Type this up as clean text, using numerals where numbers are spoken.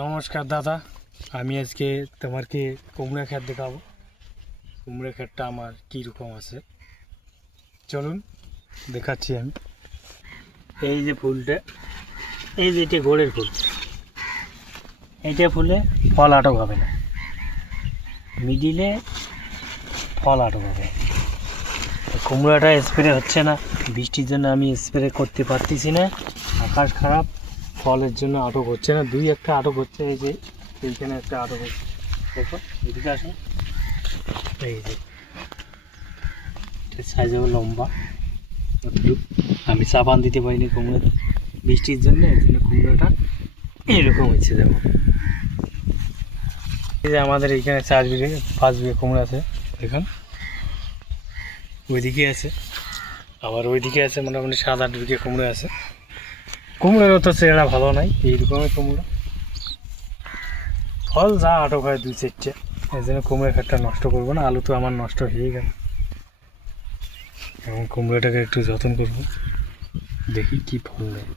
নমস্কার দাদা, আমি আজকে তোমাকে কুমড়া ক্ষেত দেখাবো। কুমড়া ক্ষেতটা আমার কীরকম আছে চলুন দেখাচ্ছি আমি। এই যে ফুলটা, এই যে এটা গোড়ের ফুল, এইটা ফুলে ফল আটক হবে না, মিডিলে ফল আটক হবে। কুমড়াটা স্প্রে হচ্ছে না, বৃষ্টির জন্য আমি স্প্রে করতে পারতেছি না, আকাশ খারাপ, ফলের জন্য আটক হচ্ছে না। দুই একটা আটক হচ্ছে, এই যে এইখানে একটা আটক হচ্ছে, দেখো এদিকে আসুন। এই যে সাইজেও লম্বা, আমি চাপান দিতে পারিনি কুমড়ো বৃষ্টির জন্য, এই জন্য কুমড়োটা এইরকম হচ্ছে। দেখো এই যে আমাদের এইখানে 4 বিঘে 5 বিঘে কুমড়ো আছে, দেখুন ওইদিকে আছে, আবার ওইদিকে আছে মোটামুটি 7-8 বিঘে কুমড়ো আছে। কুমড়োর তো চেহারা ভালো নাই, এইরকমের কুমড়ো, ফল যা আটক হয় 2-4টে। এই জন্য কুমড়োর ক্ষেতটা নষ্ট করবো না, আলু তো আমার নষ্ট হয়ে গেল, এবং কুমড়োটাকে একটু যত্ন করবো, দেখি কি ফল দেয়।